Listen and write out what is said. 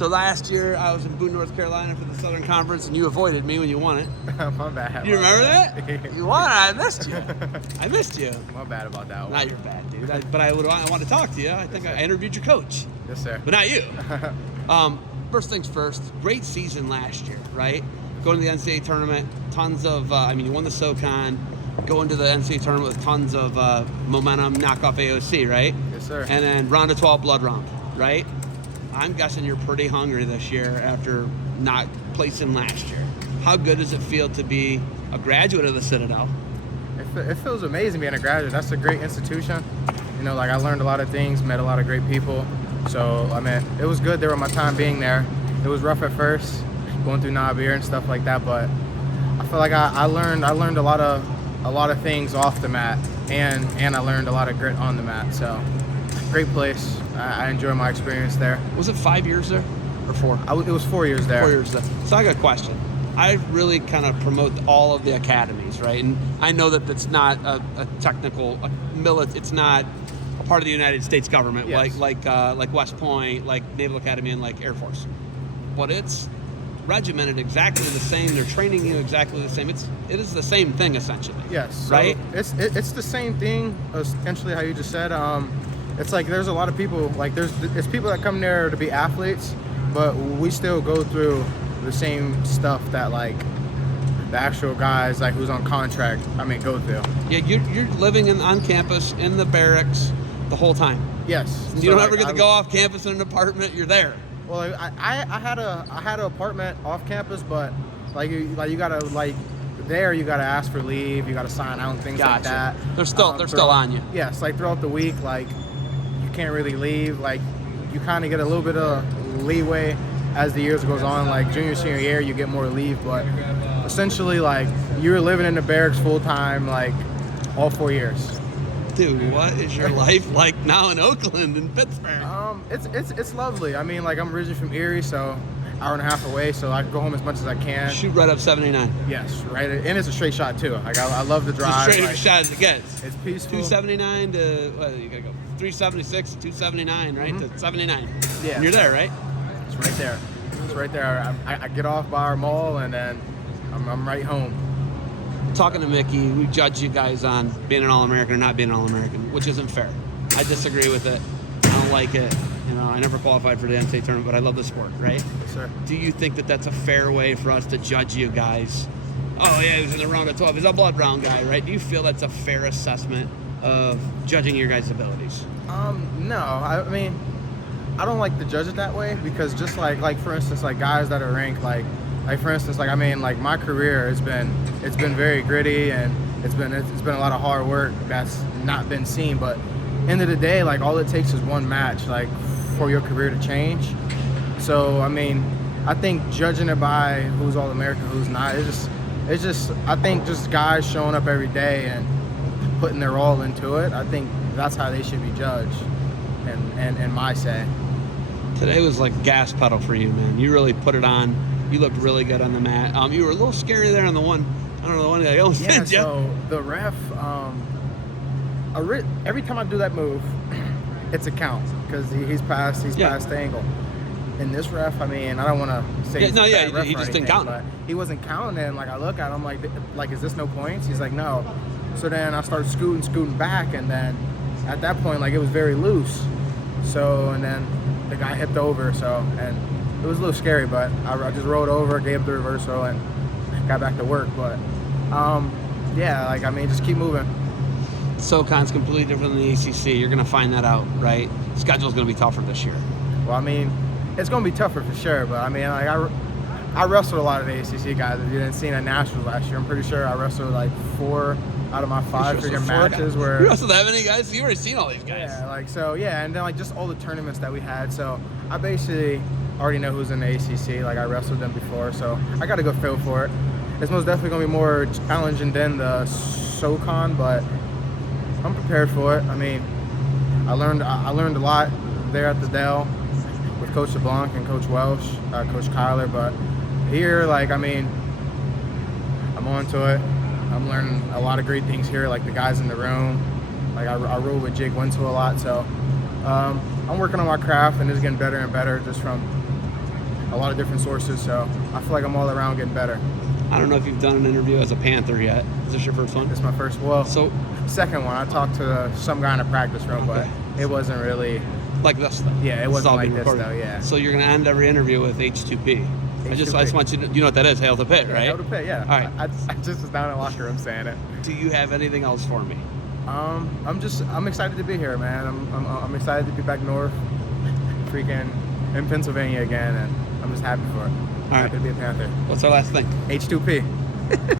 So last year I was in Boone, North Carolina for the Southern Conference, and you avoided me when you won it. My bad. You remember that? You won it. I missed you. I missed you. My bad about that one. Not your bad, dude. But I want to talk to you. I think I interviewed your coach. Yes, sir. But not you. First things first. Great season last year, right? Going to the NCAA tournament. Tons of. You won the SoCon. Going to the NCAA tournament with tons of momentum. Knock off AOC, right? Yes, sir. And then round of 12 blood round, right? I'm guessing you're pretty hungry this year after not placing last year. How good does it feel to be a graduate of the Citadel? It feels amazing being a graduate. That's a great institution. I learned a lot of things, met a lot of great people. So, it was good there with my time being there. It was rough at first, going through Nabir and stuff like that, but I feel like I learned a lot of things off the mat, and I learned a lot of grit on the mat. So, great place. I enjoy my experience there. Was it 5 years there or 4? It was 4 years there. 4 years there. So I got a question. I really kind of promote all of the academies, right? And I know that it's not a technical, it's not a part of the United States government, yes. like West Point, like Naval Academy, and like Air Force. But it's regimented exactly the same. They're training you exactly the same. It is the same thing essentially. Yes. So right. It's the same thing essentially how you just said. It's like there's a lot of people, it's people that come there to be athletes, but we still go through the same stuff that the actual guys who's on contract go through. Yeah, you're living on campus in the barracks the whole time. Yes. You don't ever get to go off campus in an apartment. You're there. Well, I had an apartment off campus, but you gotta there you gotta ask for leave, you gotta sign out and things like that. They're still on you. Yes, throughout the week, you can't really leave. You kind of get a little bit of leeway as the years goes on. Junior, senior year, you get more leave, but essentially, you're living in the barracks full time, all 4 years. Dude, what is your life like now in Oakland and Pittsburgh? It's lovely. I'm originally from Erie, so hour and a half away, so I can go home as much as I can. Shoot right up 79. Yes, right, and it's a straight shot too. I love the drive. It's straight shot as it gets. It's peaceful. 279 to you gotta go 376 to 279, right? Mm-hmm. To 79. Yeah, and you're there, right? It's right there. It's right there. I get off by our mall, and then I'm right home. Talking to Mickey, we judge you guys on being an All-American or not being an All-American, which isn't fair. I disagree with it. I don't like it. I never qualified for the NCAA tournament, but I love the sport, right? Yes, sir. Do you think that that's a fair way for us to judge you guys? Oh, yeah, he was in the round of 12. He's a blood round guy, right? Do you feel that's a fair assessment of judging your guys' abilities? No. I don't like to judge it that way, because just like for instance, guys that are ranked, for instance, my career it's been very gritty, and it's been a lot of hard work that's not been seen. But end of the day, all it takes is one match, for your career to change. So I think judging it by who's All-American, who's not, it's just I think just guys showing up every day and putting their all into it. I think that's how they should be judged, and my say. Today was like gas pedal for you, man. You really put it on. You looked really good on the mat. You were a little scary there on the one. I don't know, the one that I almost hit you. So the ref, every time I do that move, it's a count, because he's past the angle. And this ref, I don't want to say he just didn't count. But he wasn't counting, and I look at him like, is this no points? He's like, no. So then I start scooting back, and then at that point, it was very loose. So, and then the guy hipped over, and it was a little scary, but I just rolled over, gave the reversal, and got back to work. But just keep moving. SoCon's completely different than the ACC. You're going to find that out, right? Schedule's going to be tougher this year. Well, it's going to be tougher for sure, but I wrestled a lot of the ACC guys. If you didn't see at Nationals last year, I'm pretty sure I wrestled 4 out of my 5 freaking matches. Where you wrestled that many guys? You already seen all these guys. Yeah, and then just all the tournaments that we had. So I basically already know who's in the ACC. I wrestled them before, so I got a good feel for it. It's most definitely going to be more challenging than the SoCon, but I'm prepared for it. I learned a lot there at the Dell with Coach LeBlanc and Coach Welsh, Coach Kyler, but here, I'm on to it. I'm learning a lot of great things here, the guys in the room. I roll with Jake Winslow a lot, so I'm working on my craft, and it's getting better and better just from a lot of different sources. So I feel like I'm all around getting better. I don't know if you've done an interview as a Panther yet. Is this your first one? It's my first. Well, So, second one. I talked to some guy in a practice room, but Okay. it wasn't really. like this though. Yeah, it This is wasn't all like being this recorded. though. Yeah. So you're gonna end every interview with H2P. I just want you to, you know what that is, Hail to Pitt, Yeah, right? Hail to Pitt, yeah. All right. I just was down in the locker room saying it. Do you have anything else for me? I'm excited to be here, man. I'm excited to be back north, freaking in Pennsylvania again, and I'm just happy for it. right. Happy to be a Panther. What's our last thing? H2P.